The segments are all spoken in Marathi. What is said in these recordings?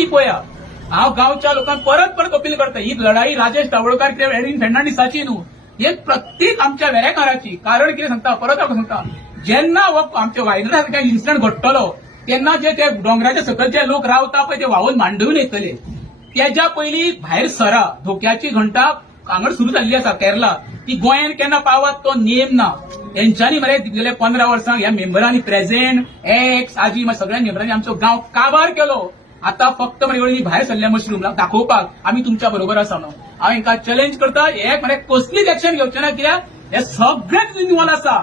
ती पळया. हांव गांवच्या लोकांक परत परत अपील करता, ही लढाई राजेश दाभोळकार किंवा एडविन फेर्नांडीसाची न्हू, हे प्रत्येक आमच्या वेरेकाराची. कारण कितें सांगता, परत हांव सांगता, जेन्ना हो आमच्या वायगडासारख्या इन्सिडंट घडटलो तेन्ना जे ते दोंगराच्या सकयल जे लोक रावता पळय ते व्हांवून मांडून येतले, त्याच्या पयलीं भायर सरा. धोक्याची घंटा हांगा सुरू जाल्ली आसा केरला, ती गोंयान केन्ना पावत तो नेम ना. तेंच्यांनी मरे गेले 15 वर्सां ह्या मेंबरांनी प्रेझेंट एक्स आजी सगळ्या मेंबरांनी आमचो गांव काबार केलो. आता फक्त मरे भायर सरल्या मशरूमला दाखोवपाक आमी तुमच्या बरोबर आसा म्हणून हांव हांकां चॅलेंज करता. एक मरे कसलीच एक्शन घेवचें ना, कित्याक हे सगळेच इन्वॉल्व आसा,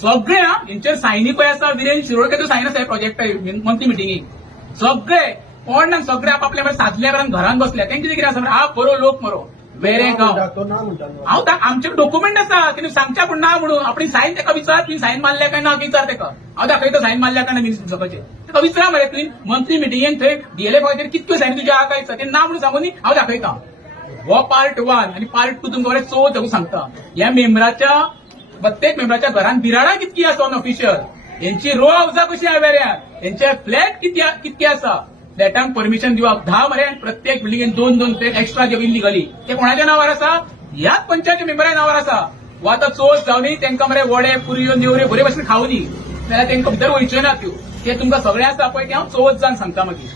सगळे. हेंचेर सायनी पळय आसा, विरेन शिरोडकर सायन आसा प्रोजेक्ट मंथली मिटिंगेक. सगळे कोण ना सगळे आपापल्या सादल्या कारण घरान बसल्या. तेंचे कितें आसा, हा बरो लोक मरो वेरेगांव. हांव आमचे डॉक्युमेंट आसा, कितें सांगच्या पूण ना म्हणून. आपण सायन ताका विचार, तुवें सायन मारल्या काय ना विचार ताका. हांव दाखयता सायन मारल्या काय ना मिनिस्टर सकाळचे ताका विचारा मरे. तुवें मंथली मिटिंगेन थंय डीएलएफ वगैरे कितक्यो सायन तुज्या आहा काय ते ना म्हणून सांगून हांव दाखयता. हो पार्ट 1 आनी पार्ट 2 तुमकां बरें चोच हांव सांगता. ह्या मेंबराच्या प्रत्येक मेंबराच्या घरान बिराडां कितकी आसा ऑफिशियल, हेंची रो हावजां कशी आहा वेऱ्यान, हेंचे फ्लॅट कितके आसा. फ्लॅटांक परमिशन दिवप 10 मरे, प्रत्येक बिल्डिंगेन 2-2 फ्लॅट एक्स्ट्रा जे इलिगली ते कोणाच्या नांवार आसा, ह्याच पंचायती मेंबराच्या नांवार आसा. वो आतां चोच जावनी तेंकां मरे वडे पुरयो नेवऱ्यो बरे भशेन खावनी, जाल्यार तेंकां भितर वयच्यो ना त्यो. ते तुमकां सगळें आसा पळय ते हांव चोच जावन सांगता मागीर.